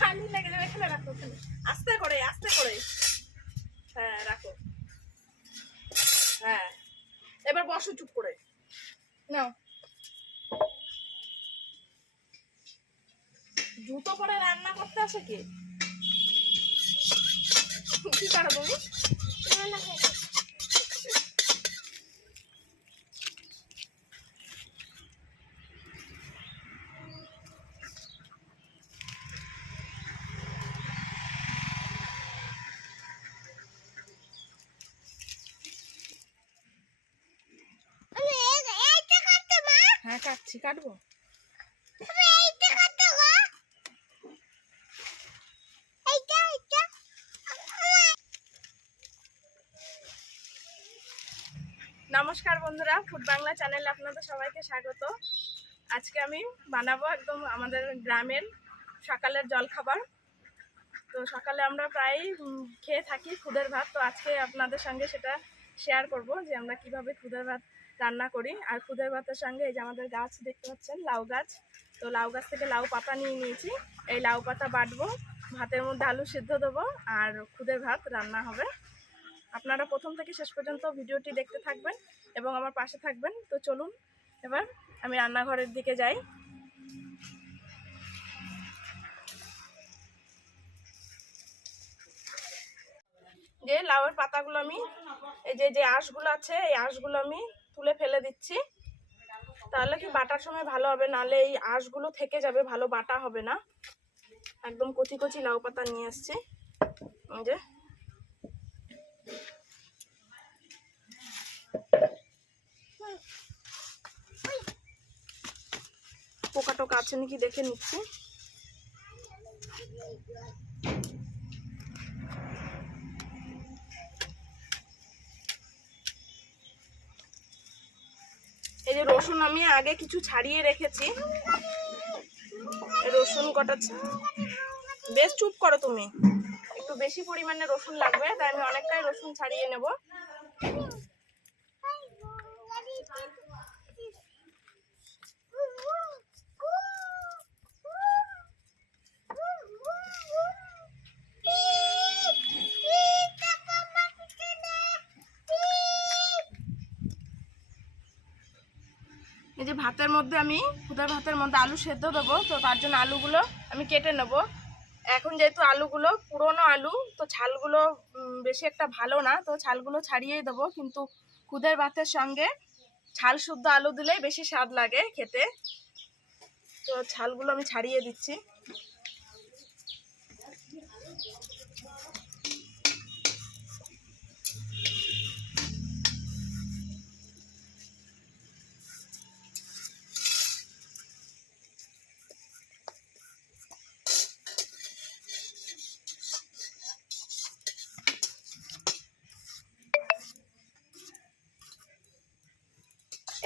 খালি লেগে যাবে, এখানে রাখো, ওখানে আস্তে করে আস্তে করে। হ্যাঁ রাখো। হ্যাঁ এবার বসো চুপ করে। নাও, জুতো পরে রান্না করতে আসে কি? কি করো তুমি? হ্যাঁ কাটছি, কাটবো। নমস্কার বন্ধুরা, ফুড বাংলা চ্যানেলে আপনাদের সবাইকে স্বাগত। আজকে আমি বানাবো একদম আমাদের গ্রামের সকালের জলখাবার। তো সকালে আমরা প্রায় খেয়ে থাকি খুদের ভাত। তো আজকে আপনাদের সঙ্গে সেটা শেয়ার করব যে আমরা কিভাবে খুদের ভাত রান্না করি। আর খুদের ভাতের সঙ্গে এই যে আমাদের গাছ দেখতে পাচ্ছেন, লাউ গাছ। তো লাউ গাছ থেকে লাউ পাতা নিয়ে নিয়েছি। এই লাউ পাতা বাটবো, ভাতের মধ্যে আলু সিদ্ধ দেবো, আর খুদের ভাত রান্না হবে। আপনারা প্রথম থেকে শেষ পর্যন্ত ভিডিওটি দেখতে থাকবেন এবং আমার পাশে থাকবেন। তো চলুন এবার আমি রান্নাঘরের দিকে যাই। যে লাউয়ের পাতাগুলো আমি এই যে আঁশগুলো আছে, এই আঁশগুলো আমি তুলে ফেলে দিচ্ছি। তাহলে কি বাটার সময় ভালো হবে, নাহলে এই আঁশগুলো থেকে যাবে, ভালো বাটা হবে না। একদম কচি কচি লাউ পাতা নিয়ে আসছি। এই যে পোকা টোকা আছে নাকি দেখে নিচ্ছি। এই যে রসুন আমি আগে কিছু ছাড়িয়ে রেখেছি। রসুন কটা, বেশ চুপ করো তুমি, একটু বেশি পরিমাণে রসুন লাগবে, তাই আমি অনেকটাই রসুন ছাড়িয়ে নেব। এই যে ভাতের মধ্যে আমি খুদের ভাতের মধ্যে আলু সেদ্ধ দেবো, তো তার জন্য আলুগুলো আমি কেটে নেব। এখন যেহেতু আলুগুলো পুরনো আলু, তো ছালগুলো বেশি একটা ভালো না, তো ছালগুলো ছাড়িয়েই দেবো। কিন্তু খুদের ভাতের সঙ্গে ছাল শুদ্ধ আলু দিলেই বেশি স্বাদ লাগে খেতে। তো ছালগুলো আমি ছাড়িয়ে দিচ্ছি।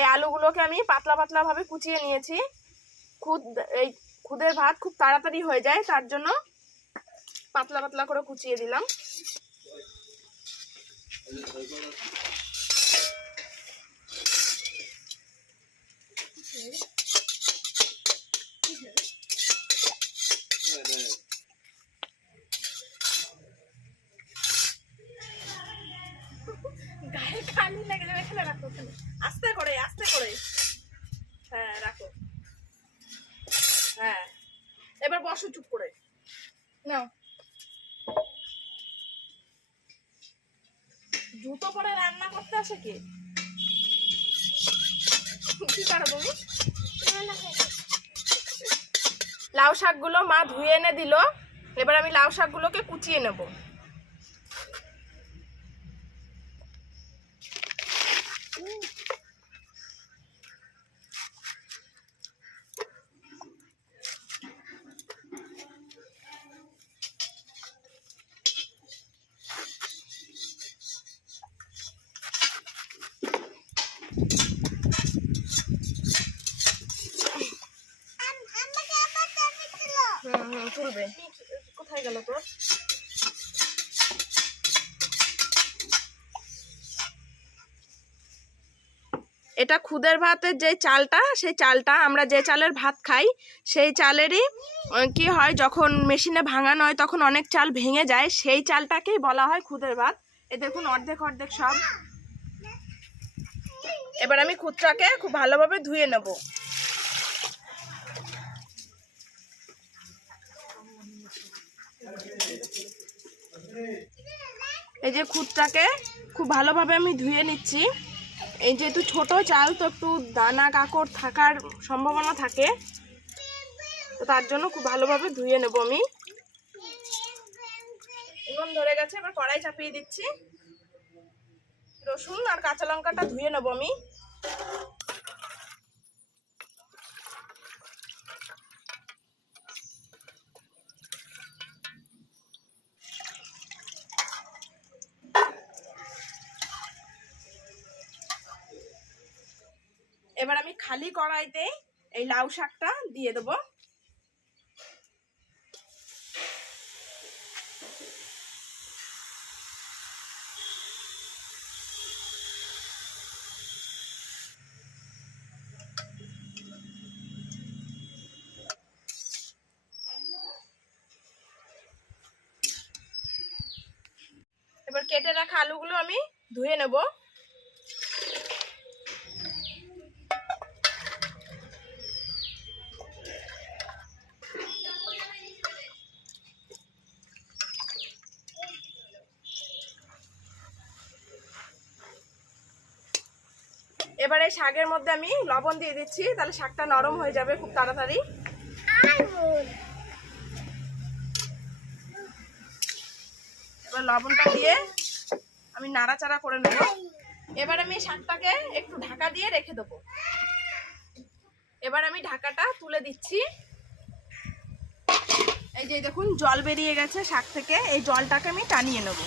এই আলুগুলোকে আমি পাতলা পাতলা ভাবে কুচিয়ে নিয়েছি। এই খুদের ভাত খুব তাড়াতাড়ি হয়ে যায়, তার জন্য পাতলা পাতলা করে কুচিয়ে দিলাম। গায়ে খালি লেগে যাবে, এখানে রাখো, ওখানে আস্তে করে আস্তে করে। হ্যাঁ রাখো। হ্যাঁ এবার বসো চুপ করে। নাও, জুতো পরে রান্না করতে আসে কি? কি করো তুমি? লাউ শাকগুলো মা ধুয়ে এনে দিল। এবার আমি লাউ শাকগুলোকে কুচিয়ে নেব। তুলবে, কোথায় গেল তোর? এটা খুদের ভাতের যে চালটা, সেই চালটা আমরা যে চালের ভাত খাই সেই চালেরই কি হয়, যখন মেশিনে ভাঙানো হয় তখন অনেক চাল ভেঙে যায়, সেই চালটাকেই বলা হয় খুদের ভাত। এ দেখুন অর্ধেক অর্ধেক সব। এবার আমি খুদটাকে খুব ভালোভাবে ধুয়ে নেব। এই যে খুদটাকে খুব ভালোভাবে আমি ধুয়ে নিচ্ছি। এই যেহেতু ছোট চাল, তো একটু দানা কাকড় থাকার সম্ভাবনা থাকে, তো তার জন্য খুব ভালোভাবে ধুয়ে নেব আমি। নুন ধরে গেছে, এবার কড়াই চাপিয়ে দিচ্ছি। রসুন আর কাঁচা লঙ্কাটা ধুয়ে নেব আমি। এবার আমি খালি কড়াইতে এই লাউ শাকটা দিয়ে দেবো। এবার কেটে রাখা আলুগুলো আমি ধুয়ে নেব। এবার এই শাকের মধ্যে আমি লবণ দিয়ে দিচ্ছি, তাহলে শাকটা নরম হয়ে যাবে খুব তাড়াতাড়ি। এবার লবণটা দিয়ে আমি নাড়াচাড়া করে নেব। এবার আমি শাকটাকে একটু ঢাকা দিয়ে রেখে দেবো। এবার আমি ঢাকাটা তুলে দিচ্ছি। এই যে দেখুন জল বেরিয়ে গেছে শাক থেকে, এই জলটাকে আমি টানিয়ে নেব।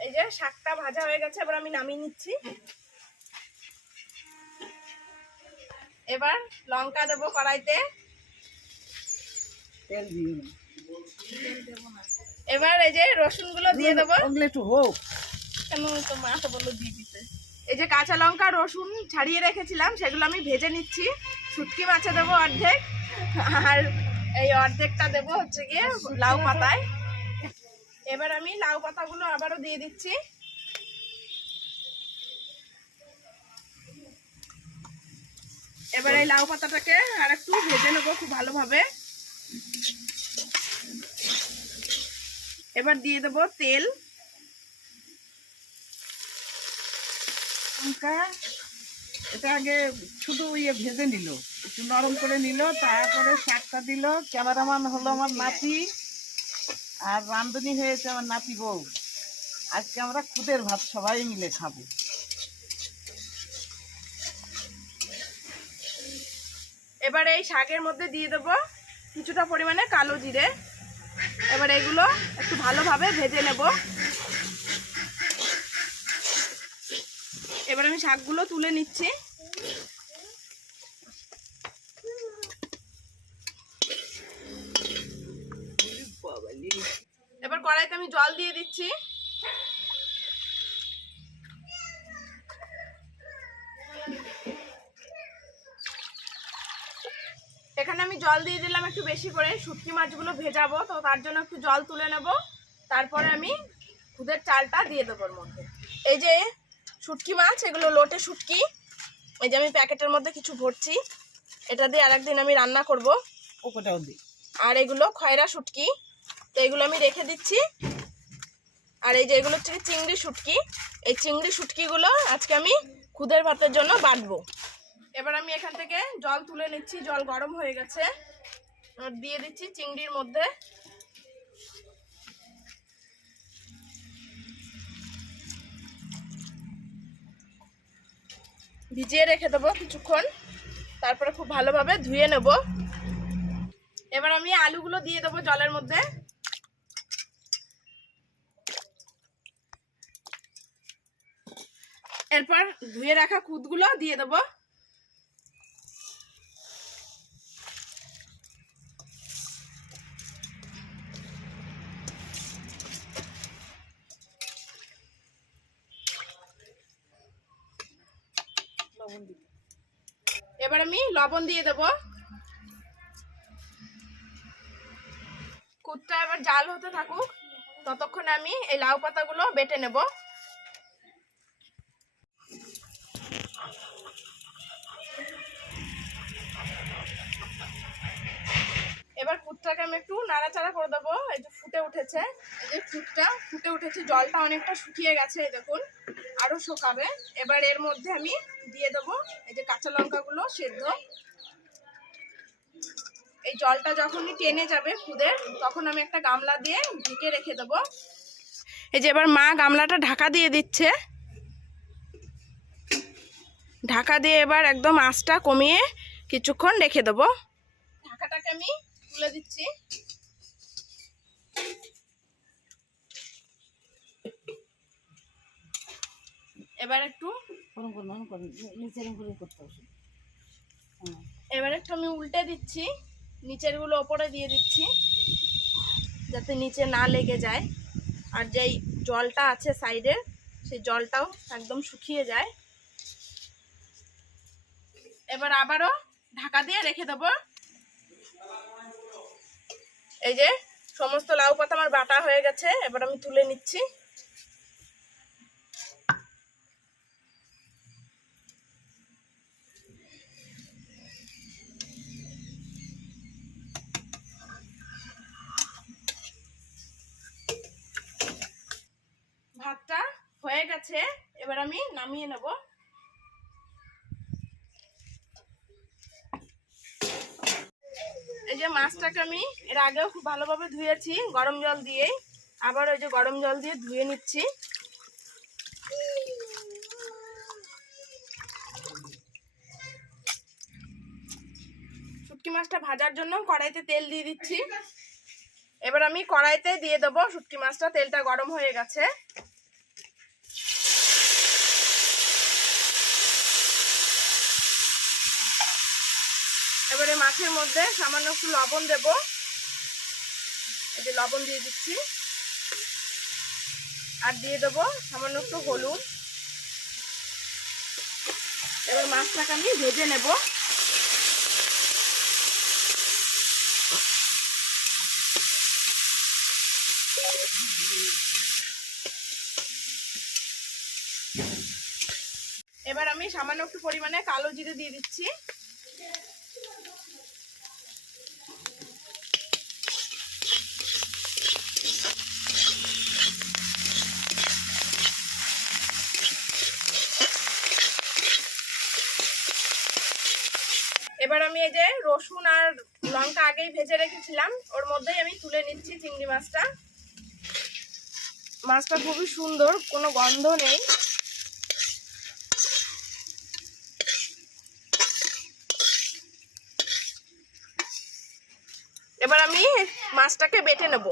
এই যে শাকটা ভাজা হয়ে গেছে, এবার আমি নামিয়ে নিচ্ছি। এবার লঙ্কা দেবো কড়াইতে। এবার এই যে রসুন গুলো দিয়ে দেবো। কেন তো মা তো বললো দিয়ে দিতে। এই যে কাঁচা লঙ্কা রসুন ছাড়িয়ে রেখেছিলাম, সেগুলো আমি ভেজে নিচ্ছি। শুটকি মাছে দেবো অর্ধেক, আর এই অর্ধেকটা দেবো হচ্ছে গিয়ে লাউ পাতায়। এবার আমি লাউ পাতাগুলো আবারও দিয়ে দিচ্ছি। এবার এই লাউ পাতাটাকে আর একটু ভেজে নেবো খুব ভালোভাবে। এবার দিয়ে দেবো তেল। এটা আগে শুধু ভেজে নিল, একটু নরম করে নিল, তারপরে শাকটা দিল। ক্যামেরাম্যান হলো আমার নাতি, আর রাঁধুনি হয়েছে আমার নাতি বউ। আজকে আমরা খুদের ভাত সবাই মিলে খাবো। এবার এই শাকের মধ্যে দিয়ে দেবো কিছুটা পরিমাণে কালো জিরে। এবার এগুলো একটু ভালোভাবে ভেজে নেব। এবার আমি শাকগুলো তুলে নিচ্ছি। এবার কড়াইতে আমি জল দিয়ে দিচ্ছি। এখানে আমি জল দিয়ে দিলাম একটু বেশি করে, শুটকি মাছগুলো ভেজাবো, তো তার জন্য একটু জল তুলে নেব। তারপরে আমি খুদের চালটা দিয়ে দেবো ওর মধ্যে। এই যে শুটকি মাছ, এগুলো লোটে শুটকি। এই যে আমি প্যাকেটের মধ্যে কিছু ভরছি, এটা দিয়ে আরেকদিন আমি রান্না করব। আর এগুলো খয়রা শুটকি, তো এগুলো আমি রেখে দিচ্ছি। আর এই যে এগুলো হচ্ছে চিংড়ি শুটকি, এই চিংড়ি শুটকিগুলো আজকে আমি খুদের ভাতের জন্য বাটবো। এবার আমি এখান থেকে জল তুলে নিচ্ছি, জল গরম হয়ে গেছে। দিয়ে দিচ্ছি চিংড়ির মধ্যে। ভিজিয়ে রেখে দেবো কিছুক্ষণ, তারপরে খুব ভালোভাবে ধুয়ে নেব। এবার আমি আলুগুলো দিয়ে দেবো জলের মধ্যে। এরপর ধুয়ে রাখা খুদগুলো দিয়ে দেবো। এবার আমি লবণ দিয়ে দেব। কুটটা এবার জাল হতে থাকুক, ততক্ষণে আমি এই লাউ পাতাগুলো বেটে নেব। এবার কুটটাকে আমি একটু নাড়াচাড়া করে দেবো। এই যে ফুটে উঠেছে, এই যে কুটটা ফুটে উঠেছে, জলটা অনেকটা শুকিয়ে গেছে, এই দেখুন আরো শুকাবে। এবার এর মধ্যে আমি দিয়ে দেবো এই যে কাঁচা লঙ্কাগুলো সেদ্ধ। এই জলটা যখনই টেনে যাবে খুদে, তখন আমি একটা গামলা দিয়ে ঢেকে রেখে দেবো। এই যে এবার মা গামলাটা ঢাকা দিয়ে দিচ্ছে। ঢাকা দিয়ে এবার একদম আঁচটা কমিয়ে কিছুক্ষণ রেখে দেবো। ঢাকাটাকে আমি তুলে দিচ্ছি। এবার একটু আমি উল্টে দিচ্ছি, নিচের গুলো ওপরে দিয়ে দিচ্ছি যাতে নিচে না লেগে যায়, আর যেই জলটা আছে সাইডে সেই জলটাও একদম শুকিয়ে যায়। এবার আবারও ঢাকা দিয়ে রেখে দেবো। এই যে সমস্ত লাউ পাতা আমার বাটা হয়ে গেছে, এবার আমি তুলে নিচ্ছি। ভাতটা হয়ে গেছে, এবার আমি নামিয়ে নেব। এই যে মাছটাকে আমি এর আগেও খুব ভালোভাবে ধুয়েছি গরম জল দিয়ে, আবার ওই যে গরম জল দিয়ে ধুয়ে নিচ্ছি। শুটকি মাছটা ভাজার জন্য কড়াইতে তেল দিয়ে দিচ্ছি। এবার আমি কড়াইতে দিয়ে দেবো শুটকি মাছটা। তেলটা গরম হয়ে গেছে। এবারে মাছের মধ্যে সামান্য একটু লবণ দেব। এই যে লবণ দিয়ে দিচ্ছি, আর দিয়ে দেবো সামান্য একটু হলুদ। এবার মাছটাকে আমি ভেজে নেব। এবার আমি সামান্য একটু পরিমাণে কালো জিরে দিয়ে দিচ্ছি। এবার আমি এই যে রসুন আর লঙ্কা আগেই ভেজে রেখেছিলাম, ওর মধ্যেই আমি তুলে নিচ্ছি চিংড়ি মাছটা। মাছটা খুবই সুন্দর, কোনো গন্ধ নেই। এবার আমি মাছটাকে বেটে নেব।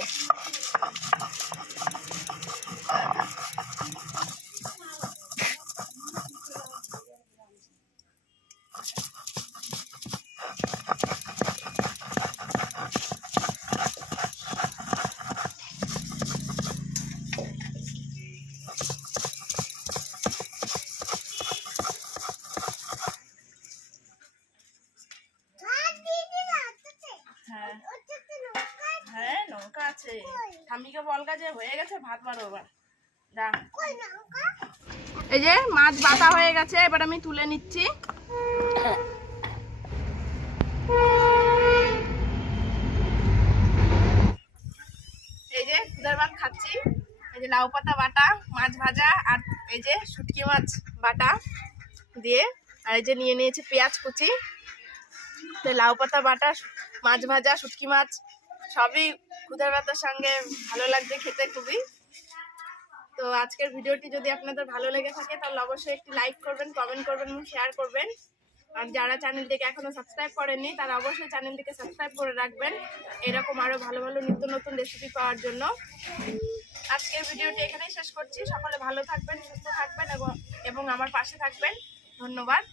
হ্যাঁ লঙ্কা আছে, ঠাম্মিকে বলগা যে হয়ে গেছে ভাত বাড়ো। এবার এই যে মাছ বাটা হয়ে গেছে, এবার আমি তুলে নিচ্ছি। এই যে খুদের ভাত খাচ্ছি। এই যে লাউ পাতা বাটা, মাছ ভাজা, আর এই যে শুটকি মাছ বাটা দিয়ে, আর এই যে নিয়ে নিয়েছি পেঁয়াজ কুচি। লাউ পাতা বাটা, মাছ ভাজা, শুটকি মাছ সবই খুদের ভাতের সঙ্গে ভালো লাগছে খেতে খুবই। তো আজকের ভিডিওটি যদি আপনাদের ভালো লেগে থাকে তাহলে অবশ্যই একটি লাইক করবেন, কমেন্ট করবেন এবং শেয়ার করবেন। আর যারা চ্যানেলটিকে এখনো সাবস্ক্রাইব করেননি তারা অবশ্যই চ্যানেলটিকে সাবস্ক্রাইব করে রাখবেন, এরকম আরো ভালো ভালো নিত্য নতুন রেসিপি পাওয়ার জন্য। আজকের ভিডিওটি এখানেই শেষ করছি। সকলে ভালো থাকবেন, সুস্থ থাকবেন এবং আমার পাশে থাকবেন। ধন্যবাদ।